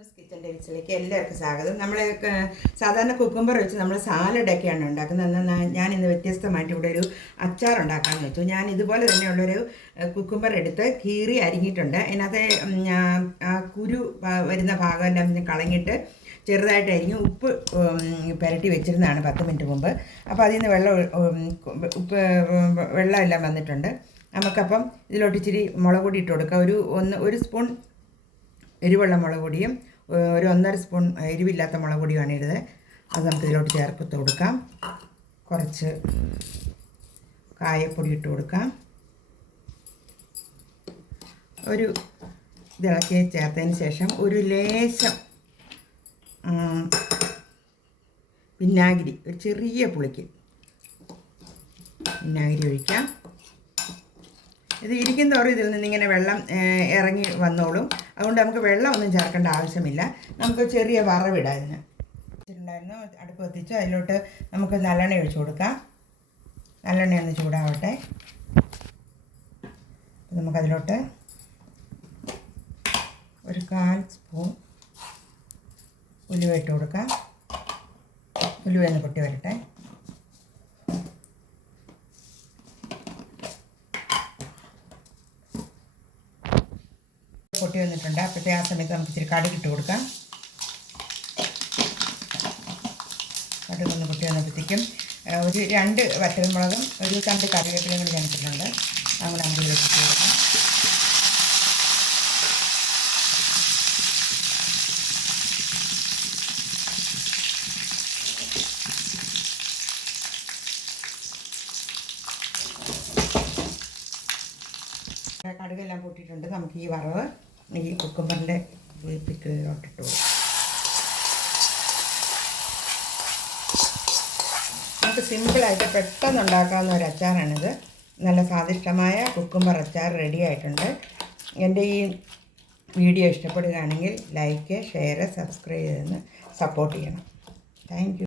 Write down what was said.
News kitchen ടിപ്സിലേക്ക് എല്ലാവർക്കും സ്വാഗതം. നമ്മൾ സാധാരണ കുക്കുംബർ വെച്ച് നമ്മൾ സാലഡൊക്കെയാണ് ഉണ്ടാക്കുന്നത്. ഞാൻ ഇന്ന് വ്യത്യസ്തമായിട്ട് ഇവിടെ ഒരു അച്ചാർ ഉണ്ടാക്കാമെന്ന് വെച്ചു. ഞാൻ ഇതുപോലെ തന്നെയുള്ളൊരു കുക്കുംബർ എടുത്ത് കീറി അരിഞ്ഞിട്ടുണ്ട്. അതിനകത്ത് കുരു വരുന്ന ഭാഗം എല്ലാം കളഞ്ഞിട്ട് ചെറുതായിട്ട് അരിഞ്ഞ് ഉപ്പ് പുരട്ടി വെച്ചിരുന്നതാണ് 10 മിനിറ്റ് മുമ്പ്. അപ്പോൾ അതിൽ നിന്ന് വെള്ളമെല്ലാം വന്നിട്ടുണ്ട്. നമുക്കപ്പം ഇതിലോട്ട് ഇച്ചിരി മുളക് പൊടി ഇട്ട് കൊടുക്കാം. ഒരു സ്പൂൺ എരിവുള്ള മുളക് പൊടിയും ഒരു 1.5 സ്പൂൺ എരിവില്ലാത്ത മുളക് പൊടിയുമാണ് ഇടുന്നത്. അത് നമുക്ക് ഇതിലോട്ട് ചേർത്ത് കൊടുക്കാം. കുറച്ച് കായപ്പൊടി ഇട്ട് കൊടുക്കാം. ഒരു ഇളക്കി ചേർത്തതിന് ശേഷം ഒരു ലേശം വിനാഗിരി, ഒരു ചെറിയ പുളിക്ക് വിനാഗിരി ഒഴിക്കാം. ഇത് ഇരിക്കും തോറും ഇതിൽ നിന്നിങ്ങനെ വെള്ളം ഇറങ്ങി വന്നോളും. അതുകൊണ്ട് നമുക്ക് വെള്ളമൊന്നും ചേർക്കേണ്ട ആവശ്യമില്ല. നമുക്ക് ചെറിയ വറവിടാം. ഇതിന് വെച്ചിട്ടുണ്ടായിരുന്നു, അടുപ്പ് കത്തിച്ച് അതിലോട്ട് നമുക്ക് നല്ലെണ്ണ ഒഴിച്ചു കൊടുക്കാം. നല്ലെണ്ണ ഒന്ന് ചൂടാവട്ടെ. നമുക്കതിലോട്ട് ഒരു 1/4 സ്പൂൺ ഉലുവ ഇട്ട് കൊടുക്കാം. ഉലുവ ഒന്ന് പൊട്ടി വരട്ടെ. പൊട്ടി വന്നിട്ടുണ്ട്. അപ്പോഴത്തെ ആ സമയത്ത് നമുക്ക് ഇച്ചിരി കടുക് ഇട്ട് കൊടുക്കാം. കടുകൊന്ന് പൊട്ടി വന്നപ്പോഴത്തേക്കും ഒരു 2 വറ്റൽമുളകും ഒരു 2 കറിവേപ്പിലയും കൂടി ചേർത്തിട്ടുണ്ട്. അങ്ങനെ നമുക്ക് ഇതിലേക്ക് ഇട്ട് കൊടുക്കാം. കടുകെല്ലാം പൊട്ടിയിട്ടുണ്ട്. നമുക്ക് ഈ വറവ് ഈ കുക്കുംബറിൻ്റെ പിക്കിളിലോട്ടിട്ട് കൊടുക്കും. നമുക്ക് സിമ്പിളായിട്ട് പെട്ടെന്ന് ഉണ്ടാക്കാവുന്ന ഒരു അച്ചാറാണിത്. നല്ല സ്വാദിഷ്ടമായ കുക്കുംബർ അച്ചാർ റെഡി ആയിട്ടുണ്ട്. എൻ്റെ ഈ വീഡിയോ ഇഷ്ടപ്പെടുകയാണെങ്കിൽ ലൈക്ക്, ഷെയർ, സബ്സ്ക്രൈബ് ചെയ്തെന്ന് സപ്പോർട്ട് ചെയ്യണം. Thank you.